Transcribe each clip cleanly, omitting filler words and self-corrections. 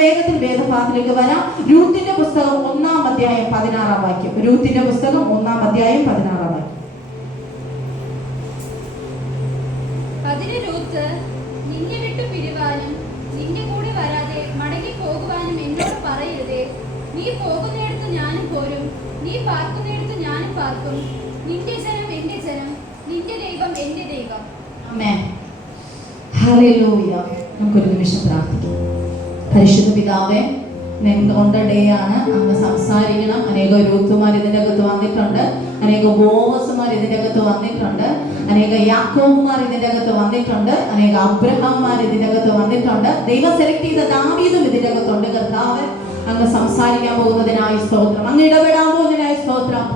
വേഗത്തിൽ വേദഭാഗത്തിലേക്ക് വരാം. രൂത്തിന്റെ പുസ്തകം 1-ാം അധ്യായം 16-ാം വാക്യം. രൂത്തിന്റെ പുസ്തകം 1-ാം അധ്യായം 16-ാം വാക്യം. അതിന് രൂത്ത്, നിന്നെ വിട്ടു പിരിവാനും നിന്റെ കൂടെ വരാതെ മടങ്ങി പോകുവാനും എന്നോട് പറയരുതേ. നീ പോകുന്നിടത്ത് ഞാനും പോരും, നീ പാർക്കുന്നിടത്ത് ഞാനും പാർക്കും. നിന്റെ ജനം എന്റെ ജനം, നിന്റെ ദൈവം എന്റെ ദൈവം. ആമേൻ. ഹല്ലേലൂയ. നമുക്കൊരു നിമിഷം പ്രാർത്ഥിക്കാം. പരിശുദ്ധ പിതാവേ, നെങ്കോണ്ട ഡേ ആണ്, അങ്ങ് സംസാരിക്കണം. അനേക രൂത്തുമാർ ഇതിൻ്റെ അകത്ത് വന്നിട്ടുണ്ട്, അനേക ബോവസുമാർ ഇതിൻ്റെ അകത്ത് വന്നിട്ടുണ്ട്, അനേക യാക്കോബുമാർ ഇതിൻ്റെ അകത്ത് വന്നിട്ടുണ്ട്, അനേക അബ്രഹാംമാർ ഇതിൻ്റെ അകത്ത് വന്നിട്ടുണ്ട്. ദൈവം സെലക്ട് ചെയ്ത ദാവീദും ഇതിൻ്റെ അകത്തുണ്ട്. കർത്താവ്, അങ്ങ് സംസാരിക്കാൻ പോകുന്നതിനായി സ്തോത്രം, അങ്ങ് ഇടപെടാൻ പോകുന്നതിനായി സ്തോത്രം.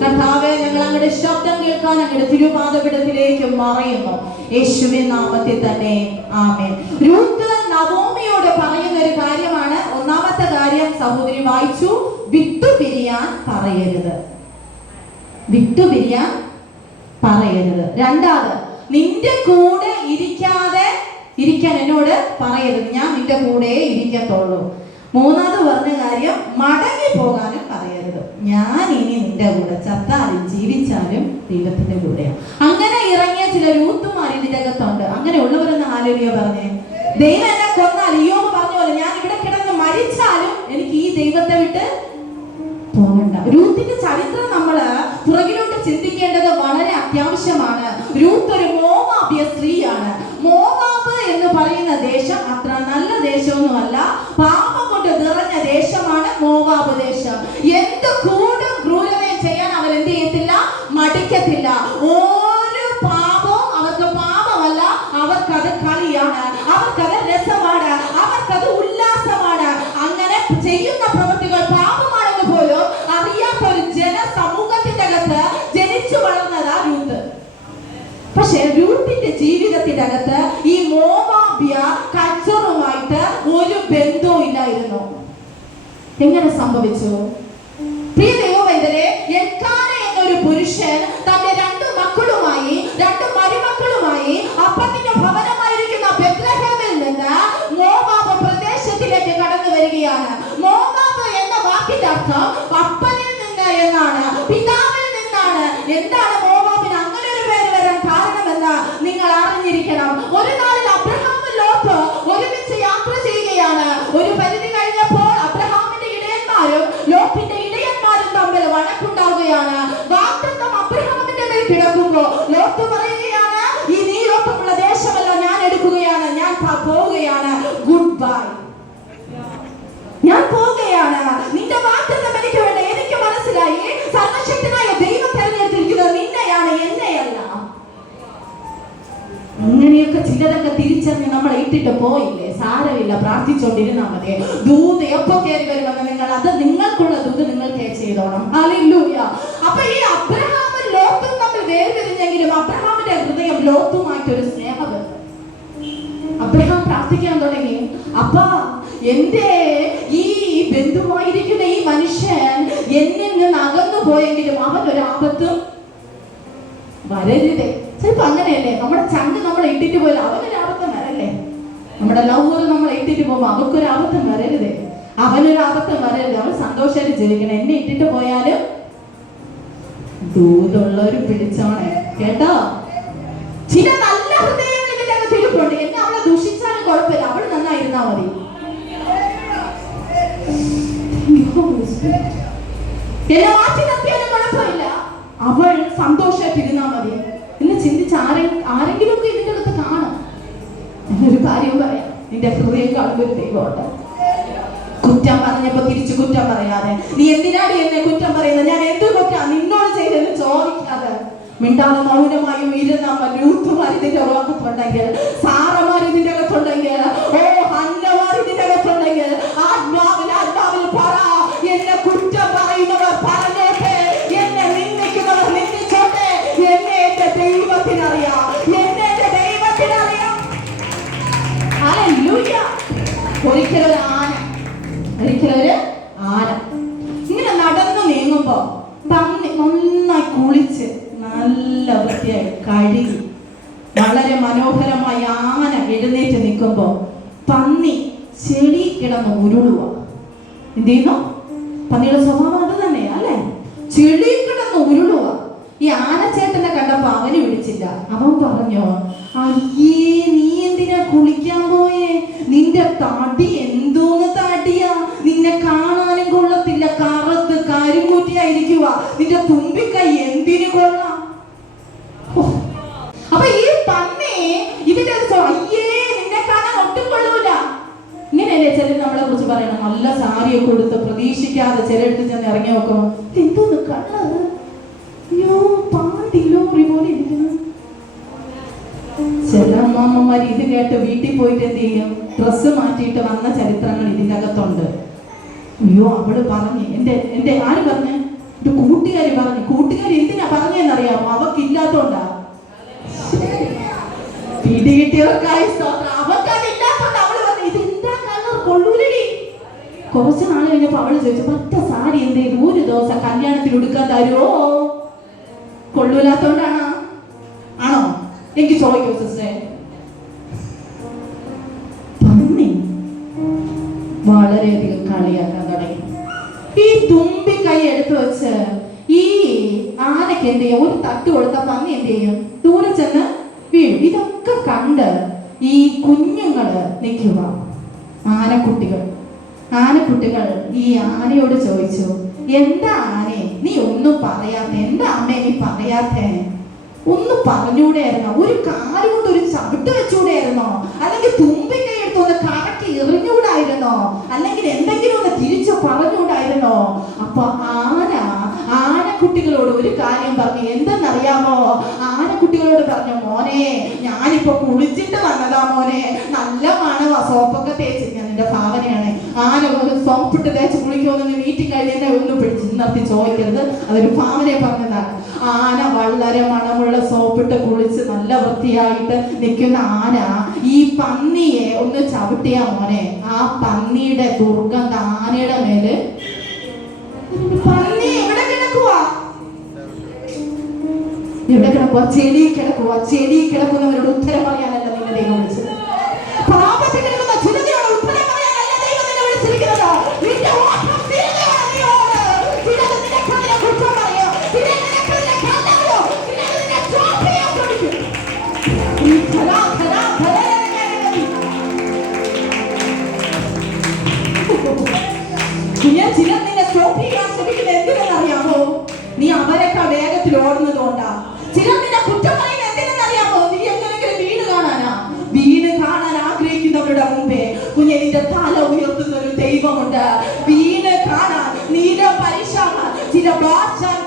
കർത്താവേ, ഞങ്ങൾ അങ്ങയുടെ ശബ്ദം കേൾക്കാൻ അങ്ങയുടെ തിരുപാദപീഠത്തിലേക്ക് മറയുന്നു, യേശുവിൻ നാമത്തിൽ തന്നെ. ആമേൻ. രൂത്ത് നവോമിയോട് പറയുന്ന ഒരു കാര്യമാണ്. ഒന്നാമത്തെ കാര്യം സഹോദരി വായിച്ചു, വിട്ടുപിരിയാൻ പറയരുത്. വിട്ടുപിരിയാൻ പറയരുത്. രണ്ടാമത്, നിന്റെ കൂടെ ഇരിക്കാൻ എന്നോട് പറയരുത്, ഞാൻ നിന്റെ കൂടെ ഇരിക്കത്തുള്ളൂ. മൂന്നാമത് പറഞ്ഞ കാര്യം, മടങ്ങി പോകാനും പറയരുത്, ഞാൻ ഇനി നിന്റെ കൂടെ, ചത്താലും ജീവിച്ചാലും ദൈവത്തിന്റെ കൂടെയാണ്. അങ്ങനെ ഇറങ്ങിയ ചില രൂത്തുമാർ ഇതിന്റെ അകത്തുണ്ട്. അങ്ങനെ ഉള്ളവരെന്ന് ഹല്ലേലൂയ പറഞ്ഞേ. ദൈവം എന്നെ കൊന്നാൽ, ഇയ്യോബ് പറഞ്ഞ പോലെ, ഞാൻ ഇവിടെ കിടന്ന് മരിച്ചാലും എനിക്ക് ഈ ദൈവത്തെ വിട്ട് പോകണ്ട. രൂത്തിന്റെ ചരിത്രം നമ്മള് പുറകിലോട്ട് ചിന്തിക്കേണ്ടത് വളരെ അത്യാവശ്യമാണ്. രൂത്ത് ഒരു മോവാബിയ സ്ത്രീയാണ്. മോവാബ് എന്ന് പറയുന്ന ദേശം അത്ര നല്ല ദേശമൊന്നുമല്ല, പാപം കൊണ്ട് നിറഞ്ഞ ദേശമാണ് മോവാബ് ദേശം. എന്ത് കൂടും ക്രൂരതയും ചെയ്യാൻ അവർ എന്ത് ചെയ്യത്തില്ല, മടിക്കത്തില്ല. ഓരോ പാപവും അവർക്ക് പാപമല്ല, അവർക്കത് കളിയാണ്, അവർക്കത് രസമാണ്, അവർക്കത് ഉല്ലാസമാണ്. അങ്ങനെ ചെയ്യുന്ന പ്രവൃത്തികൾ പാപമാണെന്ന് പോലും അറിയാത്ത ഒരു ജനസമൂഹത്തിന്റെ അകത്ത് ജനിച്ചു വളർന്നതാ രൂത്ത്. പക്ഷെ രൂത്തിന്റെ ജീവിതത്തിന്റെ അകത്ത് ഈ മോവാബ്യ കൾച്ചറുമായിട്ട് ഒരു ബന്ധവും ഇല്ലായിരുന്നു. എങ്ങനെ സംഭവിച്ചു? പ്രിയ ദൈവവേദനെ, എൽക്കാന എന്നൊരു പുരുഷൻ തന്റെ 2 മക്കളുമായി 2 മരുമക്കളുമായി അപ്പത്തിന്റെ ഭവനമായിരിക്കുന്ന ബെത്ലഹേമിൽ നിന്ന് മോവാബ് പ്രദേശത്തിലേക്ക് കടന്നു വരികയാണ്. മോവാബ് എന്ന വാക്കിന്റെ അർത്ഥം അപ്പനിൽ നിന്ന് എന്നാണ്, പിതാവിൽ നിന്നാണ്. എന്താണ് മോവാബിന് അങ്ങനെ ഒരു പേര് വരാൻ കാരണമെന്ന് നിങ്ങൾ അറിഞ്ഞിരിക്കണം. ഒരു നാളിൽ അബ്രഹാമും ലോത്ത് ഒരുമിച്ച് യാത്ര ചെയ്യുകയാണ്. ഒരു പരിധി കഴിഞ്ഞപ്പോൾ അബ്രഹാമിന്റെ ഇടയന്മാരും ലോത്തിന്റെ ഇടയന്മാരും തമ്മിൽ വഴക്കുണ്ടാവുകയാണ്. വാഗ്ദത്തം അബ്രഹാമിന്റെ മേൽ കിടക്കുമ്പോൾ ലോത്ത് പറയുകയാണ്, ഈ നീരോട്ടമുള്ള ദേശമല്ല ഞാൻ എടുക്കുകയാണ്, ഞാൻ പോവുകയാണ്, ഗുഡ് ബൈ, ഞാൻ പോവുകയാണ്. നിന്റെ വാഗ്ദത്തം എനിക്ക് വേണ്ട. എനിക്ക് മനസ്സിലായി, സർവശക്തനായ ദൈവം തെരഞ്ഞെടുത്തിരിക്കുന്നത് നിന്നെയാണ്, എന്നെയല്ല. അങ്ങനെയൊക്കെ ചിലതൊക്കെ തിരിച്ചറിഞ്ഞ് നമ്മൾ ഇട്ടിട്ട് പോയില്ലേ, സാരമില്ല, പ്രാർത്ഥിച്ചോണ്ടിരുന്നാൽ മതി. ദൂത് എപ്പോ കയറി വരുമെന്ന് നിങ്ങൾക്കുള്ള ദൂത് നിങ്ങൾ ചെയ്തോണം. ഹല്ലേലൂയ. അപ്പൊ ഈ അബ്രഹാമും ലോത്തും തമ്മിൽ വേർപിരിഞ്ഞെങ്കിലും അബ്രഹാമിന്റെ ഹൃദയം ലോത്തുമായിട്ടൊരു സ്നേഹബന്ധം. അബ്രഹാം പ്രാർത്ഥിക്കാൻ തുടങ്ങി, അപ്പാ, എന്റെ ഈ ബന്ധുവായിരിക്കുന്ന ഈ മനുഷ്യൻ എന്നിൽ നിന്ന് അകന്നു പോയെങ്കിലും അവൻ ഒരു ആപത്തും വരരുതേ. ചിലപ്പോ അങ്ങനെയല്ലേ, നമ്മുടെ ചങ്ക് നമ്മളെ ഇട്ടിട്ട് പോയാൽ അവനൊരു ആപത്തം വരല്ലേ, നമ്മുടെ ലവ്വർ നമ്മളെ ഇട്ടിട്ട് പോകുമ്പോ അവർക്കൊരു ആപത്തം വരരുതേ, അവനൊരു ആപത്തം വരരുത്, അവൻ സന്തോഷമായിട്ട് ജീവിക്കണം. എന്നെ ഇട്ടിട്ട് പോയാലും ദൂതുള്ളവര് പിടിച്ചോണേ, കേട്ടോ. ചില നല്ല ഹൃദയങ്ങൾ ഇതിന്റെ അകത്ത് ഇരിപ്പുണ്ട്. എന്നെ അവളെ ദൂഷിച്ചാലും കുഴപ്പമില്ല, അവൾ നന്നായിരുന്നാ മതി. എന്നെ മാറ്റി നിർത്തിയാലും കുഴപ്പമില്ല, അവൾ സന്തോഷമായിട്ടിരുന്നാ മതി എന്ന് ചിന്തിച്ച് ആരെങ്കിലും ഒക്കെ ഇതിന്റെ അകത്ത് കാണും. എന്നൊരു കാര്യം പറയാം, നിന്റെ ഹൃദയം കാണുമ്പോൾ ഒരു ദൈവമുണ്ട്. കുറ്റം പറഞ്ഞപ്പോ തിരിച്ചു കുറ്റം പറയാതെ, നീ എന്തിനാണ് എന്നെ കുറ്റം പറയുന്നത്, ഞാൻ എന്ത് കുറ്റാ നിന്നോട് ചെയ്തെന്ന് ചോദിക്കാതെ മിണ്ടാതെ മൗനമായും ഇരുന്ന രൂത്തുമാർ ഇതിന്റെ അകത്തുണ്ടെങ്കിൽ, സാറമാർ ഇതിന്റെ അകത്തുണ്ടെങ്കിൽ, ഹന്നമാർ ഇതിന്റെ അകത്തുണ്ടെങ്കിൽ, ആത്മാവിൽ പറ, എന്നെ കുറ്റം പറയുന്നവർ പറഞ്ഞോട്ടെ, എന്നെ നിന്ദിക്കുന്നവർ നിന്ദിച്ചോട്ടെ, എന്നെ എന്റെ ദൈവത്തിനറിയാം, എന്നെ എന്റെ ദൈവത്തിനറിയാം. ഹല്ലേലൂയ. ഒരിക്കലൊരു ആന ഇങ്ങനെ നടന്നു നീങ്ങുമ്പോ നന്നായി കുളിച്ച് നല്ല വൃത്തിയായി കഴുകി വളരെ മനോഹരമായി ആന എഴുന്നേറ്റ് നിൽക്കുമ്പോ പന്നി ചെടി കിടന്ന് ഉരുളുക. എന്ത് ചെയ്യുന്നു? പന്നിയുടെ സ്വഭാവം അത് തന്നെയാ അല്ലേ? ചെളി കിടന്ന് ഉരുളുക. ഈ ആനച്ചേട്ടനെ കണ്ടപ്പോ അവന് വിളിച്ചില്ല. അവൻ പറഞ്ഞു, അയ്യേ നീ എന്തിനാ കുളിക്കാൻ പോയേ? നിന്റെ തടി എന്തോന്ന് തടിയാ, നിന്നെ കാണാനും കൊള്ളത്തില്ല, കറുത്ത് കരിങ്കുറ്റിയായിരിക്കുക, നിന്റെ തുമ്പിക്കൈ എന്തിനു കൊള്ളാം. അപ്പൊ ഈ പന്നി ഇതിന്റെ അയ്യേ നിന്നെ കാണാൻ ഒട്ടും കൊള്ളൂല. ഇങ്ങനെയല്ലേ ചിലർ നമ്മളെ കുറിച്ച് പറയണം. നല്ല സാരിയൊക്കെ കൊടുത്ത് പ്രതീക്ഷിക്കാതെ ചിലടുത്ത് ചെന്ന് ഇറങ്ങി നോക്കണം, എന്തോന്ന് കള്ളത്, അയ്യോ പാണ്ടിലോറി പോലെ ഇരിക്കുന്നു. ചില അമ്മാമ്മമാർ ഇത് കേട്ട് വീട്ടിൽ പോയിട്ട് എന്ത് ചെയ്യും? ഡ്രസ്സ് മാറ്റിയിട്ട് വന്ന ചരിത്രങ്ങൾ ഇതിൻ്റെ അകത്തുണ്ട്. അയ്യോ അവള് പറഞ്ഞ് എന്റെ ആര് പറഞ്ഞ്? എന്റെ കൂട്ടുകാരി പറഞ്ഞു. കൂട്ടുകാരി എന്തിനാ പറഞ്ഞെന്നറിയാമോ? അവക്കില്ലാത്തോണ്ടാ. പിടികിട്ടിയവർക്കായി അവക്കതില്ലാത്തോണ്ട് അവള് പറഞ്ഞു ഇത് എന്താ കളർ കൊള്ളൂലടി. കുറച്ച് നാൾ കഴിഞ്ഞപ്പോ അവള് ചോദിച്ചു, പറ്റ സാരി എന്ത് ചെയ്തു? ഒരു ദിവസം കല്യാണത്തിന് ഉടുക്കാൻ തരുമോ? കൊള്ളൂലാത്തോണ്ടാണോ? ആണോ? എനിക്ക് ചോദിക്കൂ സിസ്റ്ററെ. പന്നി വളരെയധികം കളിയാക്കാൻ തുടങ്ങി. ഈ തുമ്പി കൈ എടുത്തു വെച്ച് ഈ ആനക്ക് എന്ത് ചെയ്യും? ഒരു തട്ട് കൊടുത്ത പന്നി എന്ത് ചെയ്യും? ദൂരെ ചെന്ന് വീഴും. ഇതൊക്കെ കണ്ട് ഈ കുഞ്ഞുങ്ങള് നിൽക്കുക, ആനക്കുട്ടികൾ ഈ ആനയോട് ചോദിച്ചു, എന്താ ആനേ നീ ഒന്നും പറയാത്തെ? എന്താ അമ്മേ നീ പറയാത്തെ? ഒന്ന് പറഞ്ഞൂടെയായിരുന്നോ? ഒരു കാല് കൊണ്ട് ഒരു ചവിട്ട് വെച്ചൂടെയായിരുന്നോ? അല്ലെങ്കിൽ തുമ്പിക്കൈ എടുത്ത് ഒന്ന് കറക്കി എറിഞ്ഞൂടായിരുന്നോ? അല്ലെങ്കിൽ എന്തെങ്കിലും ഒന്ന് തിരിച്ചു പറഞ്ഞൂടായിരുന്നോ? അപ്പൊ ആനക്കുട്ടികളോട് ഒരു കാര്യം പറഞ്ഞു. എന്തെന്നറിയാമോ? ആനക്കുട്ടികളോട് പറഞ്ഞു, മോനെ ഞാനിപ്പോ കുളിച്ചിട്ട് വന്നതാ മോനെ, നല്ല മണവാ, സോപ്പൊക്കെ തേച്ച്. ഞാൻ നിന്റെ ഭാവനയാണ്. ആന സോപ്പിട്ട് തേച്ച് കുളിക്കുമെന്ന് വീട്ടിൽ കഴിഞ്ഞ ഒന്ന് പിടിച്ച് നിർത്തി ചോദിക്കരുത്, അതൊരു ഭാവനയെ പറഞ്ഞതാണ്. ആന വളരെ മണമുള്ള സോപ്പിട്ട് കുളിച്ച് നല്ല വൃത്തിയായിട്ട് നിൽക്കുന്ന ആന ഈ പന്നിയെ ഒന്ന് ചവിട്ടിയാ മോനെ, ആ പന്നിയുടെ ദുർഗന്ധ ആനയുടെ മേല്. പന്നി എവിടെ കിടക്കുവാ? ചെളി കിടക്കുന്നവരോട് ഉത്തരം പറയാനല്ല നിന്നെ ദൈവം വിളിച്ചത്. പാപത്തിൽ കിടക്കുന്ന ചിലതിനോട് ഉത്തരം പറയാനല്ല ദൈവം നിന്നെ വിളിച്ചിരിക്കുന്നത്. നിന്റെ ഓട്ടം തീരുകയാണ്. നീ ഓട്. ചിലത് നിനക്കതിനെ കുറ്റം പറയും, ചിലത് നിനക്കതിനെ കല്ലെറിയും, ചിലത് നിന്നെ ചോപ്പ് ചെയ്യാൻ ശ്രമിക്കും. ഈ ചിലർ നിന്നെ സ്റ്റോപ്പ് ചെയ്യാൻ ശ്രമിക്കുന്നത് എന്തിനെന്നറിയാമോ? നീ അവരൊക്കെ വേഗത്തിൽ ഓടുന്നത് കൊണ്ടാ. ചിലർ നിന്നെ കുറ്റം പറയുന്നത് എന്തിനെന്നറിയാമോ? നീ എങ്ങനെങ്കിലും വീണ് കാണാൻ ആഗ്രഹിക്കുന്നവരുടെ മുമ്പേ കുഞ്ഞെ നിന്റെ തല ഉയർത്തുന്ന ഒരു ദൈവമുണ്ട്. വീണ് കാണാൻ നീല പരിശാമ ചില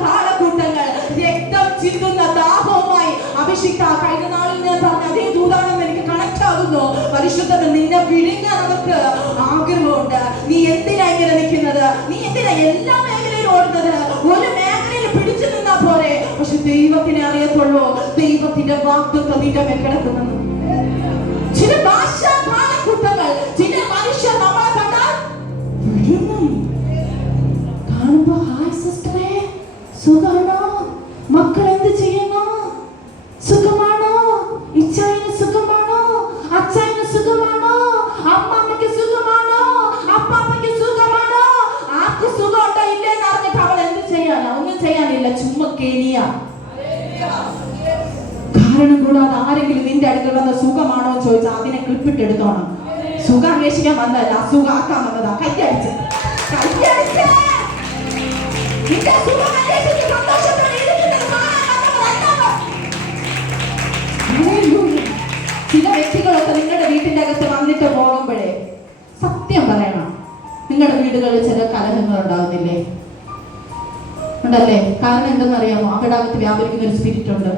കാളക്കൂട്ടങ്ങൾ രക്തം ചിന്തുന്ന ദാഹവുമായി അഭിഷിക്ത കഴിഞ്ഞ നാളിൽ ഞാൻ പറഞ്ഞ അതേ ദൂതാണെന്ന് എനിക്ക് കണക്ട് ആകുന്നു. പരിശുദ്ധത നിന്നെ വിഴുങ്ങാൻ അവർക്ക് ആഗ്രഹമുണ്ട്. നീ എന്തിനാ ഇങ്ങനെ നിൽക്കുന്നത്? നീ എന്തിനാ എല്ലാ മേഖലയിലും ഓടുന്നത്? ഒരു മേഖലയിൽ പിടിച്ചു നിന്നാ പോരെ. പക്ഷെ ദൈവത്തിനെ അറിയത്തുള്ളൂ, ദൈവത്തിന്റെ വാഗ്ദത്തം നിന്റെ മേൽ കിടക്കുന്നു. ചില കാളക്കൂട്ടങ്ങൾ, ചില മനുഷ്യർ നമ്മളെ കണ്ടാൽ കാണുമ്പോ ഹായ് സിസ്റ്ററെ സുഖാണോ? മക്കൾ എന്ത് ചെയ്യുന്നു? സുഖമാണോ? ഇച്ചായിന് സുഖമാണോ? അച്ചായിന് സുഖമാണോ? അമ്മമ്മയ്ക്ക് സുഖമാണോ? അപ്പാപ്പയ്ക്ക് സുഖമാണോ? ആർക്ക് സുഖമുണ്ടോ ഇല്ലെന്ന് അറിഞ്ഞിട്ട് അവൾ എന്ത് ചെയ്യാനാ? ഒന്നും ചെയ്യാനില്ല, ചുമ്മാ കേനിയ. കാരണം കൂടാതെ ആരെങ്കിലും നിന്റെ അടുക്കൽ വന്ന സുഖമാണോ എന്ന് ചോദിച്ചാൽ അതിനെ ക്ലിപ്പിട്ട് എടുത്തോണം. സുഖം അന്വേഷിക്കാൻ വന്നതല്ല, അസുഖം ആക്കാൻ വന്നതാ. കയ്യടിച്ച് ചില വ്യക്തികളൊക്കെ നിങ്ങളുടെ വീട്ടിന്റെ അകത്ത് വന്നിട്ട് പോകുമ്പോഴേ സത്യം പറയണം, നിങ്ങളുടെ വീടുകളിൽ ചില കലഹങ്ങൾ ഉണ്ടാകുന്നില്ലേ? ഉണ്ടല്ലേ? കാരണം എന്തെന്നറിയാമോ? അവിടെ അകത്ത് വ്യാപരിക്കുന്ന ഒരു സ്പിരിറ്റ് ഉണ്ട്.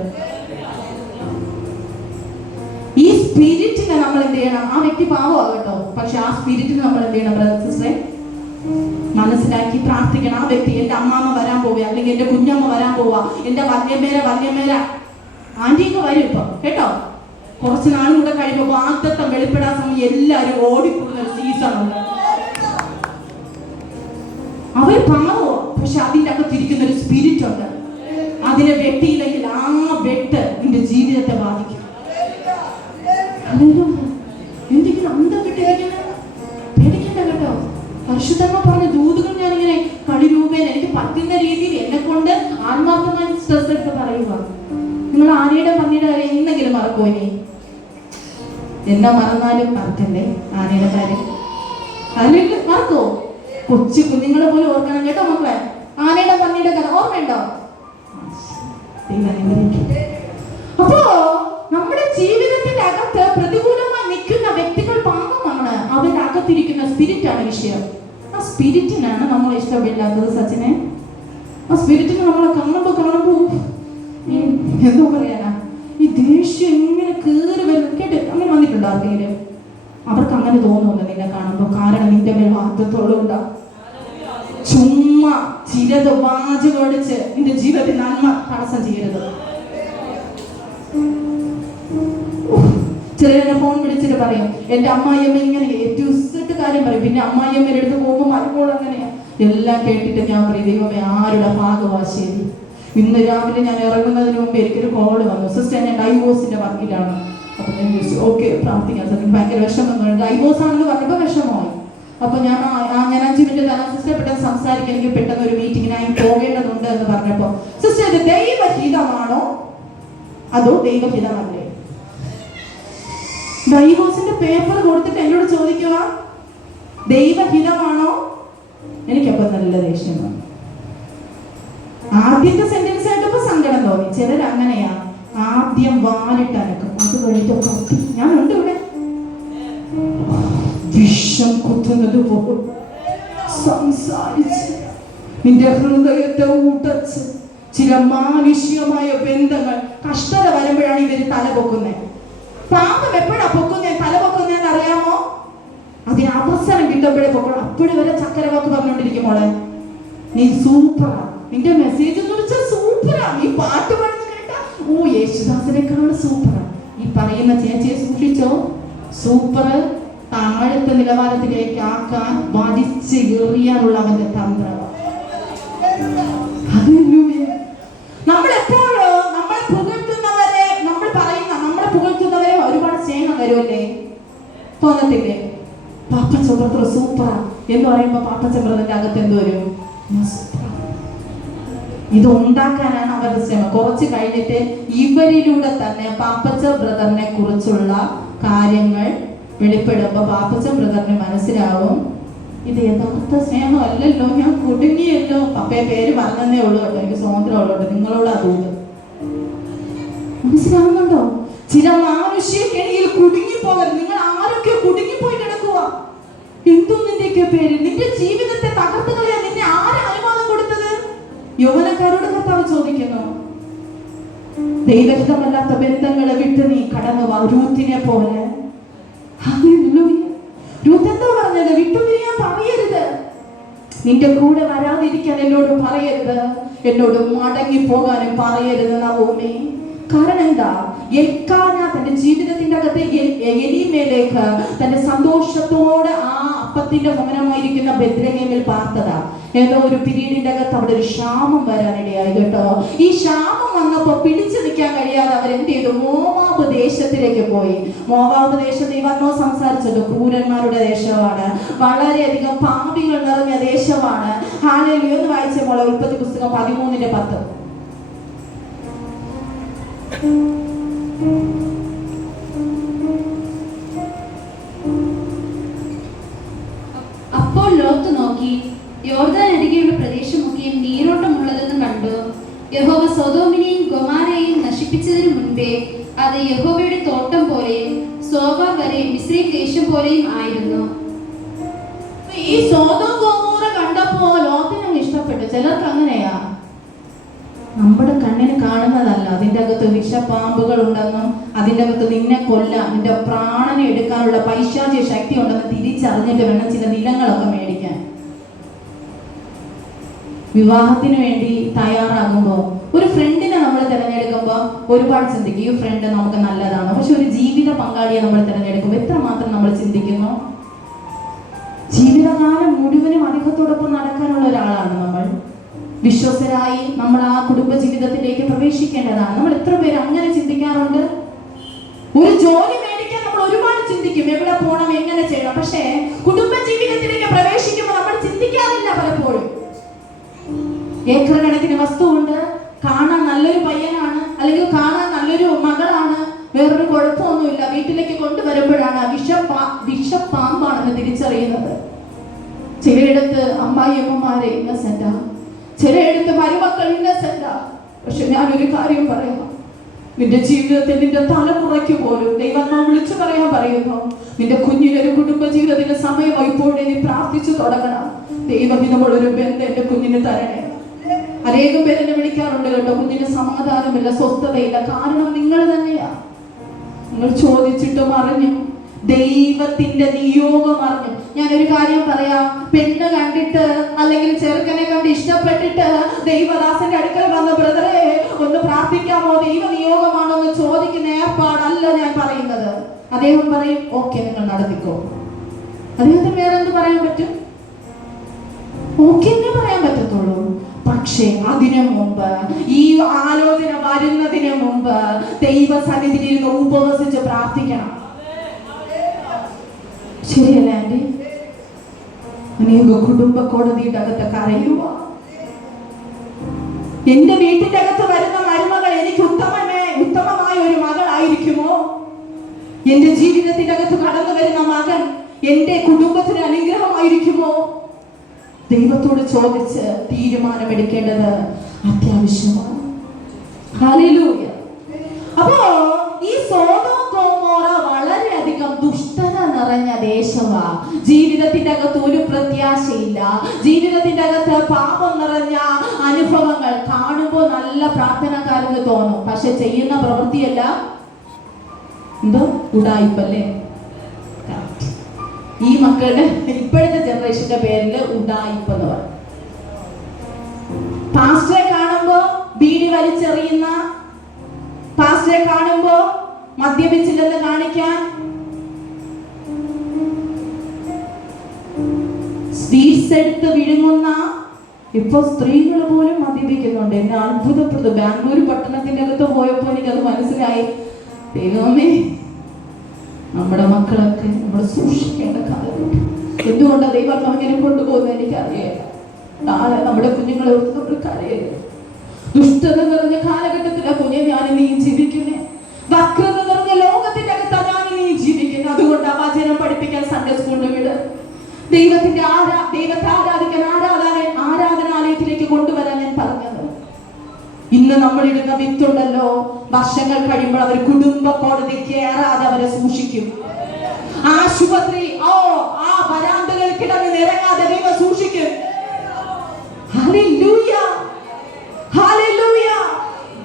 ഈ സ്പിരിറ്റിനെ നമ്മൾ എന്ത് ചെയ്യണം? ആ വ്യക്തി പാവമാകട്ടോ, പക്ഷെ ആ സ്പിരിറ്റിനെ നമ്മൾ എന്ത് ചെയ്യണം? ബ്രദർ സിസ്റ്ററെ മനസ്സിലാക്കി പ്രാർത്ഥിക്കണം. ആ വ്യക്തി എന്റെ അമ്മാമ്മ വരാൻ പോവുക, അല്ലെങ്കിൽ എന്റെ കുഞ്ഞമ്മ വരാൻ പോവുക, എന്റെ വല്യമ്മേര ആന്റിയൊക്കെ വരും ഇപ്പൊ കേട്ടോ. കുറച്ച് നാളും കൂടെ കഴിയുമ്പോൾ ആദ്യത്തെ വെളിപ്പെടാൻ സമയം എല്ലാവരും ഓടിക്കൂടുന്ന ഒരു സീസൺ ഉണ്ട്. അവർ പാവോ, പക്ഷെ അതിൻ്റെ അകത്തിരിക്കുന്ന ഒരു സ്പിരിറ്റ് ഉണ്ട്. അതിനെ വെട്ടിയില്ലെങ്കിൽ ആ വെട്ട് നിന്റെ ജീവിതത്തെ ബാധിക്കും. എന്തെങ്കിലും അന്തം വിട്ടിരിക്കുന്നത് പേടിക്കേണ്ട പറയുക. നിങ്ങൾ ആനയുടെ പന്നിയുടെ കാര്യം എന്തെങ്കിലും മറക്കുമോ? ഇനി എന്നാ മറന്നാലും മറക്കണ്ടേ ആനയുടെ കാര്യം? അല്ലെങ്കിൽ മറക്കോ? കൊച്ചു കുഞ്ഞുങ്ങളെ പോലും ഓർക്കണം കേട്ടോ മക്കളെ. ആനയുടെ പന്നിയുടെ കഥ ഓർമ്മയുണ്ടോ? അപ്പോ നമ്മുടെ ജീവിതത്തിന്റെ അകത്ത് പ്രതികൂലമായി നിൽക്കുന്ന വ്യക്തികൾ പാപമാണ്. അവരുടെ അകത്തിരിക്കുന്ന സ്പിരിറ്റ് ആണ് വിഷയം. ആ സ്പിരിറ്റിനാണ് നമ്മൾ ഇഷ്ടമില്ലാത്തത് സച്ചിനെ. ആ സ്പിരിറ്റിന് നമ്മളെ കാണുമ്പോ എന്തോ പറയാനാ, ഈ ദേഷ്യം ഇങ്ങനെ കേറി വരും. കേട്ട് അങ്ങനെ വന്നിട്ടുണ്ടോ ആർക്കെങ്കിലും? അവർക്ക് അങ്ങനെ തോന്നുന്നു നിന്നെ കാണുമ്പോ. കാരണം നിന്റെ മേൽ വാഗ്ദത്തോളുണ്ടാ. ചുമ്മാ ചിലത് വാചകടിച്ച് നിന്റെ ജീവിതത്തിൽ നന്മ തടസ്സം ചെയ്യരുത്. ചിലരെന്നെ ഫോൺ വിളിച്ചിട്ട് പറയും എന്റെ അമ്മായിയമ്മ ഇങ്ങനെ കാര്യം പറയും. പിന്നെ അമ്മായിയമ്മയുടെ അടുത്ത് പോകുമ്പോൾ മരുമോൾ അങ്ങനെയാ. എല്ലാം കേട്ടിട്ട് ഞാൻ പറയും ദൈവമേ ആരുടെ ഭാഗമാ ശരി. ഇന്ന് രാവിലെ ഞാൻ ഇറങ്ങുന്നതിന് മുമ്പ് എനിക്കൊരു കോള് വന്നു. സിസ്റ്റർ ഞാൻ ഡൈവോഴ്സിന്റെ വർക്കിലാണ്. അപ്പൊ ഞാൻ ചോദിച്ചു ഓക്കെ പ്രാർത്ഥിക്കാൻ സാർ. ഭയങ്കര വിഷമം. ഡൈവോഴ്സ് ആണെന്ന് പറഞ്ഞപ്പോ വിഷമമായി. അപ്പൊ ഞാൻ 5 മിനിറ്റ് സിസ്റ്റർ പെട്ടെന്ന് സംസാരിക്കാൻ എനിക്ക് പെട്ടെന്ന് ഒരു മീറ്റിങ്ങിനായി പോകേണ്ടതുണ്ട് എന്ന് പറഞ്ഞപ്പോ സിസ്റ്റർ ഇത് ദൈവഹിതമാണോ അതോ ദൈവഹിതമല്ലേ? ഡൈവോഴ്സിന്റെ പേപ്പർ കൊടുത്തിട്ട് എന്നോട് ചോദിക്കുക ദൈവഹിതമാണോ? എനിക്കപ്പോ നല്ല ദേഷ്യം വന്നു. ആദ്യത്തെ സെന്റൻസ് ആയിട്ടപ്പോ സങ്കടം തോന്നി. ചിലർ അങ്ങനെയാ, ആദ്യം വാലിട്ട് അനക്കും, അത് കഴിഞ്ഞിട്ട് കത്തി. ഞാനുണ്ട് ഇവിടെ. വിഷം കുത്തുന്നത് പോലെ സംസാരിച്ച് നിന്റെ ഹൃദയത്തെ ഊട്ടച്ച് ചില മാനുഷികമായ ബന്ധങ്ങൾ കഷ്ടത വരുമ്പോഴാണ് ഇവര് തല പൊക്കുന്നത്. പാപം എപ്പോഴാ പൊക്കുന്നേ തല പൊക്കുന്നേന്ന് അറിയാമോ? അതിന് അവസരം കിട്ടുമ്പോഴേ പൊക്കണം. അപ്പോഴും വരെ ചക്കരവാക്ക് പറഞ്ഞോണ്ടിരിക്കും മോളെ നീ സൂപ്പറാ, നിന്റെ മെസ്സേജ് എന്ന് വെച്ചാൽ സൂപ്പറാ, നീ പാട്ട് പാടുന്ന കേട്ടാ ഓ യേശുദാസിനേക്കാൾ സൂപ്പറാ. ഈ പറയുന്ന ചേച്ചിയെ സൂക്ഷിച്ചോ, സൂപ്പർ താഴത്തെ നിലവാരത്തിലേക്ക് ആക്കാൻ വലിച്ച് എറിയാനുള്ള അവന്റെ തന്ത്രമാണ്. നമ്മളെപ്പോഴോ നമ്മളെ പുകഴ്ത്തുന്നവരെ നമ്മളെ പുകഴ്ത്തുന്നവരെ ഒരുപാട് സ്നേഹം വരുമല്ലേ, തോന്നത്തില്ലേ? പാപ്പച്ച ബ്രദർ സൂപ്പറാ എന്ന് പറയുമ്പോ പാപ്പച്ച ബ്രദറിന്റെ അകത്ത് എന്ത് വരും? ഇത് ഉണ്ടാക്കാനാണ് അവരുടെ ശ്രമം. കുറച്ച് കഴിഞ്ഞിട്ട് ഇവരിലൂടെ തന്നെ പാപ്പച്ച ബ്രദറിനെ കുറിച്ചുള്ള കാര്യങ്ങൾ വെളിപ്പെടുമ്പോ പാപ്പച്ച ബ്രദറിന് മനസ്സിലാവും ഇത് യഥാർത്ഥ സ്നേഹം അല്ലല്ലോ, ഞാൻ കുടുങ്ങിയല്ലോ. പപ്പയെ പേര് പറഞ്ഞതേ ഉള്ളൂ കേട്ടോ, എനിക്ക് സ്വാതന്ത്ര്യം ഉള്ളൂ, നിങ്ങളോട് അതുകൊണ്ട് മനസ്സിലാവുന്നുണ്ടോ? ചില മാനുഷ്യ കെണിയിൽ കുടുങ്ങിപ്പോകരുത്. നിങ്ങൾ ആരൊക്കെ കുടുങ്ങിപ്പോയി കിടക്കുക? എന്തോ നിന്റെയൊക്കെ പേര് നിന്റെ ജീവിതത്തെ തകർത്തുകളെ നിന്നെ ആര് അനുവാദം കൊടുത്തത്? യൗവനക്കാരോട് കർത്താവ് ചോദിക്കുന്നു. ദൈവഹിതമല്ലാത്ത ബന്ധങ്ങളെ വിട്ട് നീ കടന്നു വാ, രൂത്തിനെ പോലെ. രൂത്ത് എന്താ പറഞ്ഞത്? വിട്ടുപിരിയാൻ പറയരുത്, നിന്റെ കൂടെ വരാതിരിക്കാൻ എന്നോട് പറയരുത്, എന്നോട് മടങ്ങി പോകാനും പറയരുത് നവോമി. കാരണം എന്താ? എൽക്കാന തന്റെ ജീവിതത്തിന്റെ അകത്ത് എലീമേലേക്ക് തന്റെ സന്തോഷത്തോടെ ആ അപ്പത്തിന്റെ ഭവനമായിരിക്കുന്ന ബെത്ലഹേമിൽ പാർത്തതാ. ഏതോ ഒരു പീരീഡിന്റെ അകത്ത് അവിടെ ഒരു ക്ഷാമം വരാനിടയായി കേട്ടോ. ഈ ക്ഷാമം വന്നപ്പോ പിടിച്ചു നിൽക്കാൻ കഴിയാതെ അവരെന്ത് ചെയ്തു? മോവാബ് ദേശത്തിലേക്ക് പോയി. മോവാബ് ദേശത്ത് ഇവന്നോ സംസാരിച്ചത് ക്രൂരന്മാരുടെ ദേശമാണ്, വളരെയധികം പാപികൾ നിറഞ്ഞ ദേശമാണ്. ഹല്ലേലൂയ എന്ന് വായിച്ച മോളെ ഉൽപ്പത്തി പുസ്തകം 13:10. അപ്പോൾ ലോത്ത് നോക്കി യോർദാൻ അരികെയുള്ള പ്രദേശമൊക്കെയും നീരോട്ടമുള്ളതെന്ന് കണ്ടു. യഹോവ സൊദോമിനെയും ഗൊമോരയെയും നശിപ്പിച്ചതിനു മുൻപേ അത് യഹോവയുടെ തോട്ടം പോലെയും സോവാർ വരെ മിസ്രയീം ദേശം പോലെയും ആയിരുന്നു. ഈ സോദോം ഗൊമോറ കണ്ടപ്പോ ലോത്തിനങ്ങ് ഇഷ്ടപ്പെട്ടു. ചിലർക്ക് അങ്ങനെയാ, നമ്മുടെ കണ്ണിന് കാണുന്നതല്ല, അതിൻ്റെ അകത്ത് വിഷപ്പാമ്പുകൾ ഉണ്ടെന്നും അതിൻ്റെ അകത്ത് നിന്നെ കൊല്ലാൻ നിന്റെ പ്രാണനെ എടുക്കാനുള്ള പൈശാചിക ശക്തി ഉണ്ടെന്ന് തിരിച്ചറിഞ്ഞിട്ട് വേണം ചില നിലങ്ങളൊക്കെ മേടിക്കാൻ. വിവാഹത്തിന് വേണ്ടി തയ്യാറാകുമ്പോൾ ഒരു ഫ്രണ്ടിനെ നമ്മൾ തിരഞ്ഞെടുക്കുമ്പോൾ ഒരുപാട് ചിന്തിക്കും ഈ ഫ്രണ്ട് നമുക്ക് നല്ലതാണ്. പക്ഷെ ഒരു ജീവിത പങ്കാളിയെ നമ്മൾ തിരഞ്ഞെടുക്കുമ്പോൾ എത്രമാത്രം നമ്മൾ ചിന്തിക്കുന്നു? ജീവിതകാലം മുഴുവനും അദ്ദേഹത്തോടൊപ്പം നടക്കാനുള്ള ഒരാളാണ് നമ്മൾ. വിശ്വസ്തരായി നമ്മൾ ആ കുടുംബ ജീവിതത്തിലേക്ക് പ്രവേശിക്കേണ്ടതാണ്. നമ്മൾ എത്ര പേര് അങ്ങനെ ചിന്തിക്കാറുണ്ട്? ഒരു ജോലി മേടിക്കാൻ നമ്മൾ ഒരുപാട് ചിന്തിക്കും, എവിടെ പോകണം, എങ്ങനെ ചെയ്യണം. പക്ഷേ കുടുംബ ജീവിതത്തിലേക്ക് പ്രവേശിക്കുമ്പോൾ നമ്മൾ ചിന്തിക്കാറില്ല പലപ്പോഴും. ഏക്കർ കണക്കിന് വസ്തുവുണ്ട്, കാണാൻ നല്ലൊരു പയ്യനാണ്, അല്ലെങ്കിൽ കാണാൻ നല്ലൊരു മകളാണ്, വേറൊരു കുഴപ്പമൊന്നുമില്ല, വീട്ടിലേക്ക് കൊണ്ടുവരുമ്പോഴാണ് വിഷപ്പാമ്പാണെന്ന് തിരിച്ചറിയുന്നത്. ചിലയിടത്ത് അമ്മായിയമ്മമാരെ ഇന്നസെന്റാ, ചിലയിടത്ത് മരുമക്കൾ ഇന്നസെന്റാ. പക്ഷെ ഞാനൊരു കാര്യം പറയാം, നിന്റെ ജീവിതത്തിൽ നിന്റെ തലമുറയ്ക്ക് പോലും ദൈവം വിളിച്ചു പറയാൻ പറയുന്നു, നിന്റെ കുഞ്ഞിനൊരു കുടുംബ ജീവിതത്തിന്റെ സമയം ഇപ്പോഴേ നീ പ്രാർത്ഥിച്ചു തുടങ്ങണം. ദൈവം ഇതുപോലൊരു ബന്ധം എന്റെ കുഞ്ഞിന് തരണേ. അനേകം പേരെന്നെ വിളിക്കാറുണ്ട് കേട്ടോ, കുഞ്ഞിന് സമാധാനമില്ല, സ്വസ്ഥതയില്ല. കാരണം നിങ്ങൾ തന്നെയാ. നിങ്ങൾ ചോദിച്ചിട്ടും അറിഞ്ഞു, ദൈവത്തിന്റെ നിയോഗം അറിഞ്ഞു. ഞാനൊരു കാര്യം പറയാം, പെണ്ണ് കണ്ടിട്ട് അല്ലെങ്കിൽ ചെറുക്കനെ കണ്ട് ഇഷ്ടപ്പെട്ടിട്ട് ദൈവദാസന്റെ അടുക്കൽ വന്ന ബ്രദറെ ഒന്ന് പ്രാർത്ഥിക്കാമോ, ദൈവ നിയോഗമാണോ എന്ന് ചോദിക്കുന്ന ഏർപ്പാടല്ല ഞാൻ പറയുന്നത്. അദ്ദേഹം പറയും ഓക്കെ നിങ്ങൾ നടത്തിക്കോ. അദ്ദേഹത്തിന് വേറെ എന്ത് പറയാൻ പറ്റും? ഓക്കെ എന്നേ പറയാൻ പറ്റത്തുള്ളൂ. പക്ഷേ അതിനു മുമ്പ്, ഈ ആലോചന വരുന്നതിന് മുമ്പ് ദൈവസന്നിധിയിൽ ഉപവസിച്ച് പ്രാർത്ഥിക്കണം. ശരിയല്ലേ ആന്റി? അനേക കുടുംബ കോടതിയുടെ അകത്ത് കരയുക. എന്റെ വീട്ടിന്റെ അകത്ത് വരുന്ന മരുമകൾ എനിക്ക് ഉത്തമമായ ഒരു മകളായിരിക്കുമോ? എന്റെ ജീവിതത്തിന്റെ അകത്ത് കടന്നു വരുന്ന മകൻ എന്റെ കുടുംബത്തിന് അനുഗ്രഹമായിരിക്കുമോ? ദൈവത്തോട് ചോദിച്ച് തീരുമാനമെടുക്കേണ്ടത് അത്യാവശ്യമാണ്. ഹല്ലേലൂയ. അപ്പോ ഈ സോദോം ഗൊമോറ വളരെയധികം ദുഷ്ടത നിറഞ്ഞ ദേശമാ. ജീവിതത്തിന്റെ അകത്ത് ഒരു പ്രത്യാശയില്ല, ജീവിതത്തിന്റെ അകത്ത് പാപം നിറഞ്ഞ അനുഭവങ്ങൾ. കാണുമ്പോൾ നല്ല പ്രാർത്ഥനക്കാരെന്ന് തോന്നും, പക്ഷെ ചെയ്യുന്ന പ്രവൃത്തിയല്ല എന്തോ ഉഡായിപ്പല്ലേ. ഈ മക്കളുടെ ഇപ്പോഴത്തെ ജനറേഷന്റെ പേരിൽ ഉഡായിപ്പ് എന്ന് പറയും. പാസ്റ്ററെ കാണുമ്പോ ബീഡി വലിച്ചെറിയുന്ന, പാസ്റ്ററെ കാണുമ്പോ മദ്യപിച്ചില്ലെന്ന് കാണിക്കാൻ, സ്വീറ്റ്സ് എടുത്ത് വിഴുങ്ങുന്ന, ഇപ്പൊ സ്ത്രീകൾ പോലും മദ്യപിക്കുന്നുണ്ട്. എന്നെ അത്ഭുതപ്പെടുന്നു. ബാംഗ്ലൂർ പട്ടണത്തിന്റെ അകത്ത് പോയപ്പോ എനിക്കത് മനസ്സിലായി. ദൈവമേ, നമ്മുടെ മക്കളൊക്കെ നമ്മൾ സൂക്ഷിക്കേണ്ട കാലഘട്ടം. എന്തുകൊണ്ടാണ് ദൈവം അങ്ങനെ കൊണ്ടുപോകുന്നത് എനിക്കറിയില്ല. നാളെ നമ്മുടെ കുഞ്ഞുങ്ങളെ ഓർത്ത് നമ്മൾ കരയരുത്. ദുഷ്ടത നിറഞ്ഞ കാലഘട്ടത്തിലാണ് കുഞ്ഞെ ഞാൻ നീ ജീവിക്കുന്നേ. വക്രത നിറഞ്ഞ ലോകത്തിന്റെ അകത്താണ് ഞാൻ നീ ജീവിക്കുന്നത്. അതുകൊണ്ട് ആ വചനം പഠിപ്പിക്കാൻ സൺഡേ സ്കൂളിൽ വിട്. ദൈവത്തെ ആരാധിക്കാൻ ആരാധനാലയത്തിലേക്ക് കൊണ്ടുവരാൻ ഞാൻ പറഞ്ഞത്. ഇന്ന് നമ്മൾ ഇടുന്ന വിത്തുണ്ടല്ലോ, വർഷങ്ങൾ കഴിയുമ്പോൾ അവർ കുടുംബ കോടതിക്ക് കയറാതെ അവരെ സൂക്ഷിക്കും. ആശുപത്രി ആ വരാന്തകൾക്കിടന്ന് ഇറങ്ങാതെ ദൈവം സൂക്ഷിക്കും. Hallelujah, hallelujah.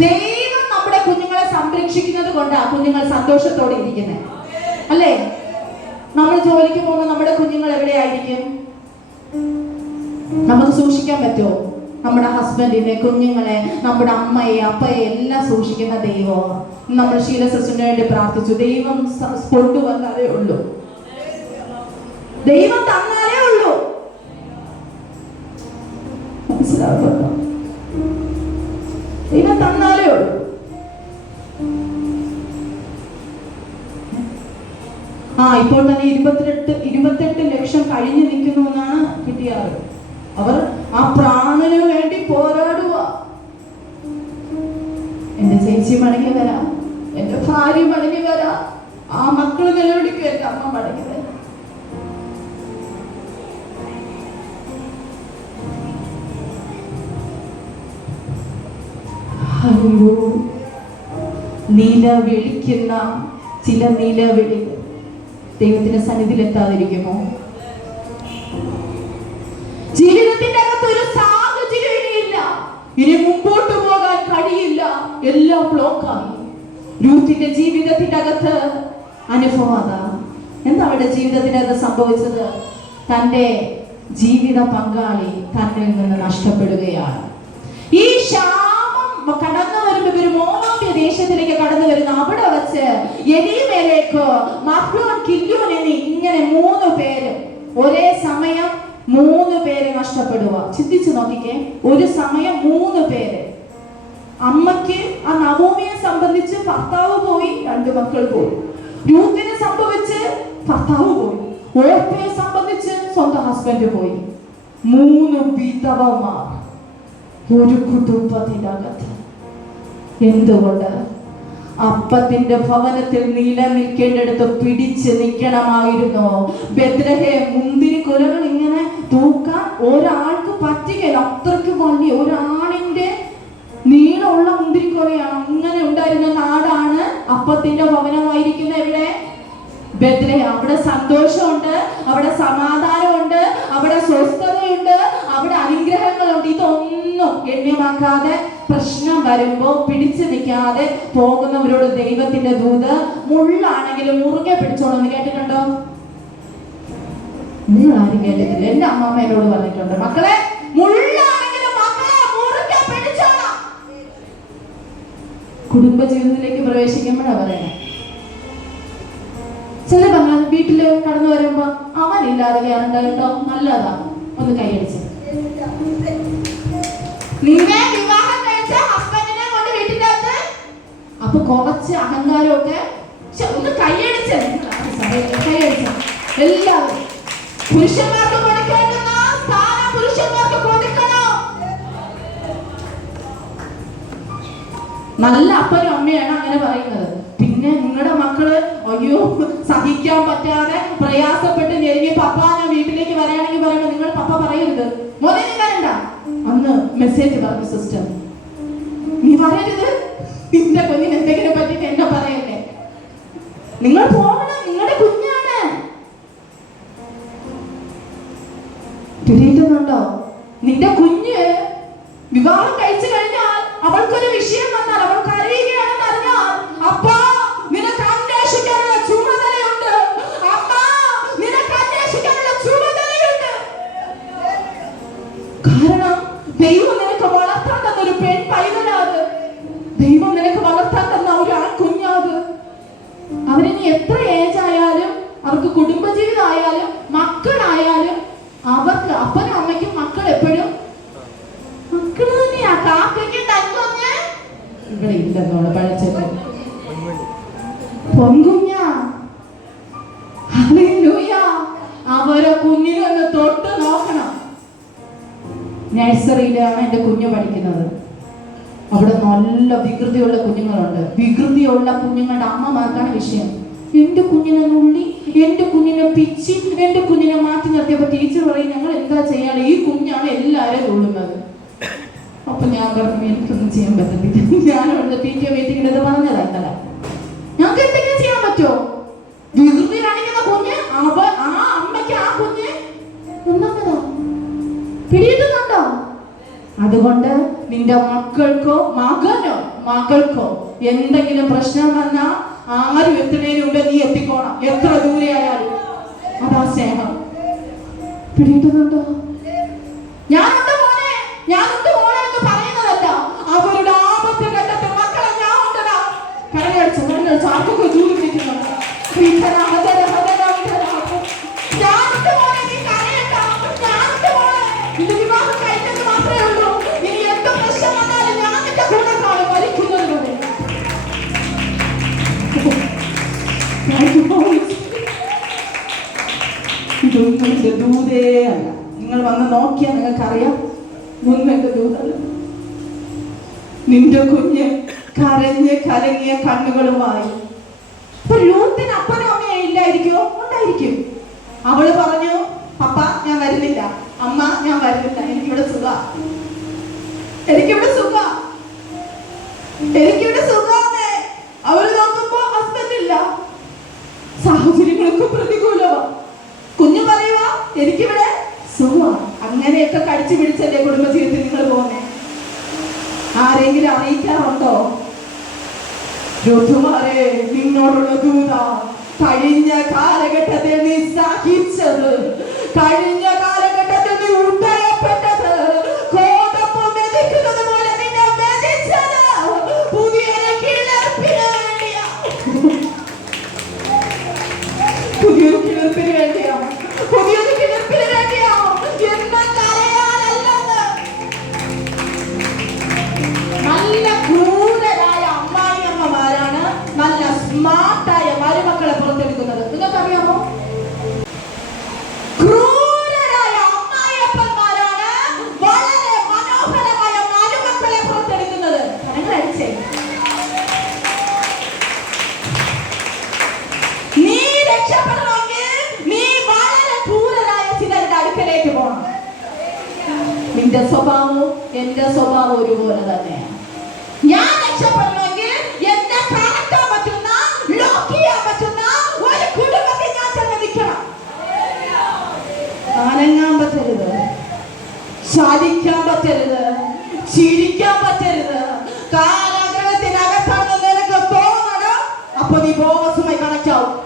ദൈവം നമ്മുടെ കുഞ്ഞുങ്ങളെ സംരക്ഷിക്കുന്നത് കൊണ്ടാ കുഞ്ഞുങ്ങൾ സന്തോഷത്തോടെ ഇരിക്കുന്നത്, അല്ലേ? നമ്മൾ ജോലിക്ക് പോകുമ്പോൾ നമ്മുടെ കുഞ്ഞുങ്ങൾ എവിടെയായിരിക്കും? നമുക്ക് സൂക്ഷിക്കാൻ പറ്റുമോ? നമ്മുടെ ഹസ്ബൻഡിനെ, കുഞ്ഞുങ്ങളെ, നമ്മുടെ അമ്മയെ, അപ്പയെ എല്ലാം സൂക്ഷിക്കുന്ന ദൈവം. നമ്മൾ ശീല സിസ്റ്ററിന് വേണ്ടി പ്രാർത്ഥിച്ചു. ദൈവം കൊണ്ടുവന്നാലേ ഉള്ളൂ, ദൈവം തന്നാലേ ഉള്ളൂ. മനസ്സിലാവുന്നുണ്ടോ? ദൈവം തന്നാലേ ഉള്ളൂ. ഇപ്പോൾ തന്നെ 28 ലക്ഷം കഴിഞ്ഞു നിൽക്കുന്നു എന്നാണ് കിട്ടിയാറ്. അവർ ആ പ്രാണന് വേണ്ടി പോരാടുക. എന്റെ ചേച്ചി മടങ്ങി വരാം, എന്റെ ഭാര്യ മടങ്ങി വരാം, ആ മക്കള് നിലവിളിക്കും, എന്റെ അമ്മ മടങ്ങി വരാം. നിലവിളിക്കുന്ന ചില നിലവിളി ദൈവത്തിന്റെ സന്നിധിയിൽ എത്താതിരിക്കുമോ? ജീവിതത്തിന്റെ അകത്ത് ഒരു സാഹചര്യം ഇനിയില്ല, ഇനി മുമ്പോട്ട് പോകാൻ കഴിയില്ല, എല്ലാം ബ്ലോക്കായി. രൂത്തിന്റെ ജീവിതത്തിന്റെ അകത്ത് അനുഭവം അതാ. എന്താ അവരുടെ ജീവിതത്തിനകത്ത് സംഭവിച്ചത്? തന്റെ ജീവിത പങ്കാളി തന്നിൽ നിന്ന് നഷ്ടപ്പെടുകയാണ്. ഈ ക്ഷാമം കടന്നു വരുമ്പോ ഇവര് മോവാബ്യ ദേശത്തിലേക്ക് കടന്നു വരുന്ന അവിടെ വെച്ച് എലീമേലേക്ക്, മഹ്ലോൻ, കില്യോൻ എന്നീ ഇങ്ങനെ 3 പേര് ഒരേ സമയം 3 പേര് നഷ്ടപ്പെടുക. ചിന്തിച്ചു നോക്കിക്കേ, ഒരു സമയം 3 പേര്. അമ്മയ്ക്ക് ആ നവോമിയെ സംബന്ധിച്ച് ഭർത്താവ് പോയി, 2 മക്കൾ പോയി. രൂത്തിനെ സംഭവിച്ച് ഭർത്താവ് പോയി. ഓർപ്പയെ സംബന്ധിച്ച് സ്വന്തം ഹസ്ബൻഡ് പോയി. 3 വിധവമാർ ഒരു കുടുംബത്തിനകത്ത്. എന്തുകൊണ്ട്? അപ്പത്തിന്റെ ഭവനത്തിൽ നിലനിൽക്കേണ്ടടുത്ത് പിടിച്ച് നിൽക്കണമായിരുന്നു. ബെത്ലഹേം മുന്തിരിക്കുലകൾ ഇങ്ങനെ തൂക്കാൻ ഒരാൾക്ക് പറ്റുകയില്ല. അത്രയ്ക്ക് വലിയ ഒരാണിന്റെ നീളമുള്ള മുന്തിരിക്കുലയാണ്. അങ്ങനെ ഉണ്ടായിരുന്ന നാടാണ് അപ്പത്തിന്റെ ഭവനമായിരിക്കുന്ന എവിടെ? ബെത്ലഹേം. അവിടെ സന്തോഷമുണ്ട്, അവിടെ സമാധാനമുണ്ട്, അവിടെ സ്വസ്ഥതയുണ്ട്, അവിടെ അനുഗ്രഹങ്ങളുണ്ട്. ഇതൊന്നും ഗണ്യമാക്കാതെ പ്രശ്നം വരുമ്പോ പിടിച്ചു നിൽക്കാതെ പോകുന്നവരോട് ദൈവത്തിന്റെ ദൂത് മുള്ളാണെങ്കിലും മുറുകെ പിടിച്ചോളന്ന് കേട്ടിട്ടുണ്ടോ? നിങ്ങൾ ആരും കേട്ടിട്ടില്ല. എന്റെ അമ്മമ്മ എന്നോട് പറഞ്ഞിട്ടുണ്ട്, മക്കളെ മുള്ളാണെങ്കിലും മക്കളെ മുറുകെ പിടിച്ചോളാം. കുടുംബ ജീവിതത്തിലേക്ക് പ്രവേശിക്കുമ്പോഴാ പറയണേ. ചില പറഞ്ഞാൽ വീട്ടില് കടന്നു വരുമ്പോ അവനില്ലാതെ കേട്ടോ നല്ലതാ, ഒന്ന് കൈയടിച്ച്. നിന്നെ വിവാഹം കഴിച്ച ഹസ്ബൻഡിനെ കൊണ്ട് വീട്ടിന്റെ അകത്ത് അപ്പൊ കുറച്ച് അഹങ്കാരമൊക്കെ ഒന്ന് കൈയടിച്ച് എല്ലാവരും. പുരുഷന്മാർക്ക് കൊടുക്കേണ്ടുന്ന സ്ഥാനം പുരുഷന്മാർക്ക് കൊടുക്കണം. നല്ല അപ്പനും അമ്മയാണ് അങ്ങനെ പറയുന്നത്. പിന്നെ നിങ്ങളുടെ മക്കള് അയ്യോ സഹിക്കാൻ പറ്റാതെ പ്രയാസപ്പെട്ട് ഞെരുങ്ങി പപ്പ ഞാൻ വീട്ടിലേക്ക് വരികയാണെങ്കിൽ പറയുമ്പോൾ നിങ്ങൾ പപ്പ പറയരുത്, മോനെ നീ വരണ്ട. അന്ന് മെസ്സേജ് പറഞ്ഞു, സിസ്റ്റർ നീ പറയരുത്, നിന്റെ കുഞ്ഞിന് എന്തെങ്കിലും പറ്റിട്ട് എന്നെ പറയല്ലേ. നിങ്ങൾ പോകണം, നിങ്ങളുടെ കുഞ്ഞാണ്. തിരിയുന്നുണ്ടോ? നിന്റെ കുഞ്ഞ് വിവാഹം കഴിച്ചു കഴിഞ്ഞാൽ അവൾക്കൊരു വിഷയം വന്നാൽ അവൾ കരയുകയാണെന്ന് അറിഞ്ഞാൽ അപ്പാ നിനക്ക് അന്വേഷിക്കാനുള്ള ചുമതലയുണ്ട്. അമ്മ നിനക്ക് അന്വേഷിക്കാനുള്ള ചുമതലയുണ്ട്. കാരണം ദൈവം നിനക്ക് വളർത്താൻ തന്ന ഒരു പെൺ പൈതലാത്, ദൈവം നിനക്ക് വളർത്താൻ തന്ന ഒരു ആൺകുഞ്ഞാത്. അവരിനി എത്ര ഏജ് ആയാലും, അവർക്ക് കുടുംബജീവിതം ആയാലും, മക്കളായാലും, അവർക്ക് അപ്പനും അമ്മയ്ക്കും മക്കൾ എപ്പോഴും മക്കള് തന്നെയാ. കാക്കയ്ക്ക് തന്നൊന്ന് ഇവിടെ ഇല്ലെന്നോട് പഴച്ചത് പൊൻകുഞ്ഞ. അവരെ കുഞ്ഞിനൊന്ന് തൊട്ട് നോക്കണം. നഴ്സറിയിലാണ് എന്റെ കുഞ്ഞ് പഠിക്കുന്നത്. അവിടെ നല്ല വികൃതിയുള്ള കുഞ്ഞുങ്ങളുണ്ട്. വികൃതിയുള്ള കുഞ്ഞുങ്ങളുടെ അമ്മമാർക്കാണ് വിഷയം. എന്റെ കുഞ്ഞിനെ നുള്ളി, എന്റെ കുഞ്ഞിനെ പിച്ചി, എന്റെ കുഞ്ഞിനെ മാറ്റി നിർത്തിയപ്പോ ടീച്ചർ പറയും ഞങ്ങൾ എന്താ ചെയ്യാതെ, ഈ കുഞ്ഞാണ് എല്ലാവരെയും നുള്ളുന്നത്. അപ്പൊ ഞാൻ പറഞ്ഞു എനിക്കൊന്നും ചെയ്യാൻ പറ്റത്തില്ല. ഞാൻ അവിടുത്തെ PTA മീറ്റിംഗിൽ ഇത് പറഞ്ഞതല്ല. ഞങ്ങൾക്ക് എന്തെങ്കിലും ചെയ്യാൻ പറ്റുമോ? വികൃതി കാണിക്കുന്ന കുഞ്ഞ് ആ അമ്മയ്ക്ക് ആ കുഞ്ഞ് ഒന്നോ പിടിയിട്ടുന്നുണ്ടോ? അതുകൊണ്ട് നിന്റെ മക്കൾക്കോ മകൾക്കോ എന്തെങ്കിലും പ്രശ്നം വന്നാൽ ആരും എത്തുന്നതിന് മുമ്പ് നീ എത്തിക്കോണം, എത്ര ദൂരെ ആയാലും. അതാ സ്നേഹം. പിടിയിട്ടുന്നുണ്ടോ? ഞാനുണ്ട് മോനെ എന്ന് പറയുന്നതല്ല. അവരുടെ ആപത്ത് ഘട്ടത്തിൽ മക്കളെ ഞാൻ ഉണ്ടടാ. കരയടിച്ചു ആർക്കൊക്കെ ദൂരം പിടിക്കുന്നുണ്ട്. ഞാനുണ്ട് മോനെ, നീ കരയണ്ട. ഞാനുണ്ട് മോനെ, നിന്റെ വിവാഹം കഴിഞ്ഞെന്ന് മാത്രമേ ഉള്ളൂ. ഇനി എന്ത് പ്രശ്നം വന്നാലും ഞാൻ നിന്റെ കൂടെ കാണും, മരിക്കുന്നത് വരെ. ഇതൊന്നും എന്റെ ദൂതേ അല്ല. നിങ്ങൾ വന്ന് നോക്കിയാൽ നിങ്ങൾക്കറിയാം, ഒന്നും എന്റെ ദൂതല്ല. നിന്റെ കുഞ്ഞ് കരഞ്ഞ് കലങ്ങിയ കണ്ണുകളുമായി. ഇപ്പൊ രൂത്തിന് അപ്പനും അമ്മയെ ഇല്ലായിരിക്കുമോ? ഉണ്ടായിരിക്കും. അവള് പറഞ്ഞു പപ്പ ഞാൻ വരുന്നില്ല, അമ്മ ഞാൻ വരുന്നില്ല, എനിക്കിവിടെ സുഖാണ്. അവള് നോക്കുമ്പോ ഹസ്ബൻഡ് ഇല്ല, സാഹചര്യങ്ങളൊക്കെ പ്രതികൂലമാ. കുഞ്ഞു പറയുവാ എനിക്കിവിടെ സുഖമാണ്. അങ്ങനെയൊക്കെ കടിച്ചു പിടിച്ചല്ലേ കുടുംബജീവിതത്തിൽ നിങ്ങൾ പോകുന്നേ? ആരെങ്കിലും അറിയിക്കാറുണ്ടോ? യോദ്ധുമാരെ, നിന്നോടുള്ള ദൂത കഴിഞ്ഞ കാലഘട്ടത്തിൽ നീ സഹിച്ചത്, കഴിഞ്ഞ കാലഘട്ടത്തിൽ നീ ഉണ്ടയപ്പെട്ടത്, കോതപ്പ് മെതിക്കുന്നത് പോലെ നിന്നെ മെതിച്ചത് പുതിയൊരു കിളിർപ്പിന് വേണ്ടിയാ. പുതിയൊരു കിളിർപ്പിന് വേണ്ടിയാ. നല്ല ക്രൂരരായ അമ്മായിയമ്മമാരാണ് നല്ല സ്മാർട്ടായ മരുമക്കളെ പുറത്തെടുക്കുന്നത്. നിങ്ങൾക്കറിയാമോ? ക്രൂരരായ അമ്മായിയപ്പന്മാരാണ് വളരെ മനോഹരമായ മരുമക്കളെ പുറത്തെടുക്കുന്നത്. നിന്റെ സ്വഭാവവും എന്റെ സ്വഭാവം ഒരുപോലെ തന്നെയാണ്. ഞാൻ രക്ഷപ്പെടണമെങ്കിൽ എന്നെ കണക്കാൻ പറ്റുന്ന, ലോക്ക് ചെയ്യാൻ പറ്റുന്ന ഒരു കുടുംബത്തിൽ ഞാൻ ചെന്നിരിക്കണം. അനങ്ങാൻ പറ്റരുത്, ശാലിക്കാൻ പറ്റരുത്, ചിരിക്കാൻ പറ്റരുത്. കാലഘട്ടത്തിനകത്താണ് നിനക്ക് തോന്നണം, അപ്പൊ നീ ബോസുമായി കണക്റ്റാവും.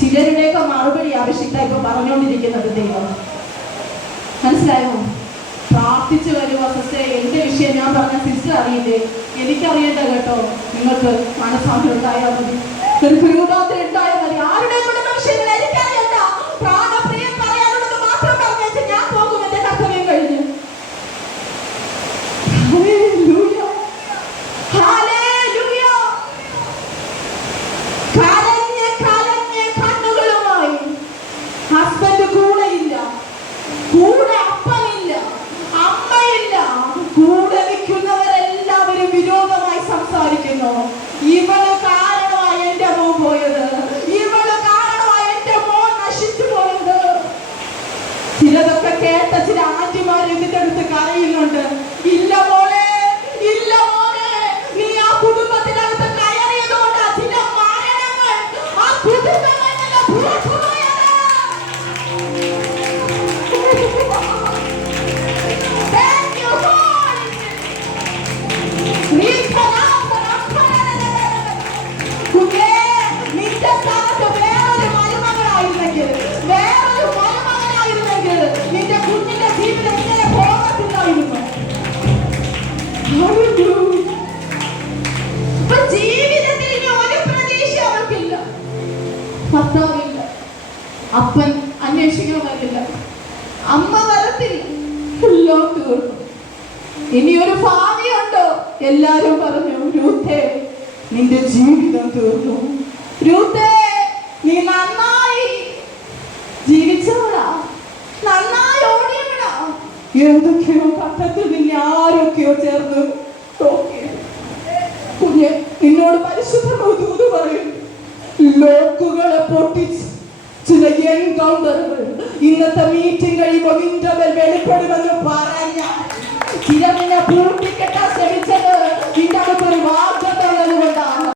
ചിലരുടെയൊക്കെ മറുപടി ആവശ്യമില്ല ഇപ്പൊ പറഞ്ഞുകൊണ്ടിരിക്കുന്നത്. ദൈവം മനസ്സിലായോ? പ്രാർത്ഥിച്ചു വരുമോ സിസ്റ്റർ? എന്റെ വിഷയം ഞാൻ പറഞ്ഞ സിസ്റ്റർ അറിയില്ലേ? എനിക്കറിയേണ്ട കേട്ടോ. നിങ്ങൾക്ക് മനസ്സാന്തരം ഉണ്ടായാൽ മതി, ഒരു രൂപാന്തരം ഉണ്ടായാൽ മതി. ആരുടെ കുടുംബ വിഷയങ്ങൾ എനിക്കറിയണ്ട. പ്രാണപ്രിയം പറയാനുള്ളത് മാത്രം പറഞ്ഞേച്ച് ഞാൻ പോകും. എന്റെ കർത്തവ്യം കഴിഞ്ഞു. ഹസ്ബൻഡ് കൂടെയില്ല, കൂടെ അപ്പനില്ല, അമ്മയില്ല, കൂടെ നിൽക്കുന്നവരെല്ലാവരും വിരോധമായി സംസാരിക്കുന്നു. ഇവള് കാരണമായി എന്റെ മോൻ പോയത്, ഇവള് കാരണമായി എന്റെ മോൻ നശിച്ചു പോയത്. ചിലതൊക്കെ കേട്ട ചില ആന്റിമാർ ഇതിന്റെ അടുത്ത് കരയുന്നുണ്ട്. ഇല്ല മോളെ, ഇല്ല മോനെ, നീ ആ കുടുംബത്തിനകത്ത് കയറിയതുകൊണ്ടാ ചില മരണങ്ങൾ ആ കുടുംബങ്ങളിൽ പുറത്തുപോയത്. നിന്റെ കുഞ്ഞിന്റെ ജീവിതം ഇങ്ങനെ പോകത്തില്ലായിരുന്നു. ജീവിതത്തിൽ ഇനി ഒരു പ്രതീക്ഷ അവർക്കില്ല. ഭർത്താവില്ല, അപ്പൻ അന്വേഷിക്കാൻ വരില്ല, അമ്മ വരത്തില്ല, എല്ലാം തീർന്നു. ഇനി ഒരു ഭാവിയുണ്ടോ? എല്ലാരും പറഞ്ഞു, രൂത്തേ നിന്റെ ജീവിതം തീർന്നു. രൂത്തേ നീ നന്നായി ജീവിച്ചവളാ, നന്നായി ഓടിയവളാ. ഏതൊക്കെയോ ഘട്ടത്തിൽ നിന്നെ ആരൊക്കെയോ ചേർന്ന് കുഞ്ഞെ നിന്നോട് പരിശുദ്ധ പറയും. ലോക്കുകളെ പൊട്ടിച്ച് ചില എൻകൗണ്ടറുകൾ ഇന്നത്തെ മീറ്റിംഗ് കഴിയുമ്പോൾ നിന്റെ മേൽ വെളിപ്പെടുമെന്ന് പറഞ്ഞ ചില നിന്നെ പൂട്ടിക്ക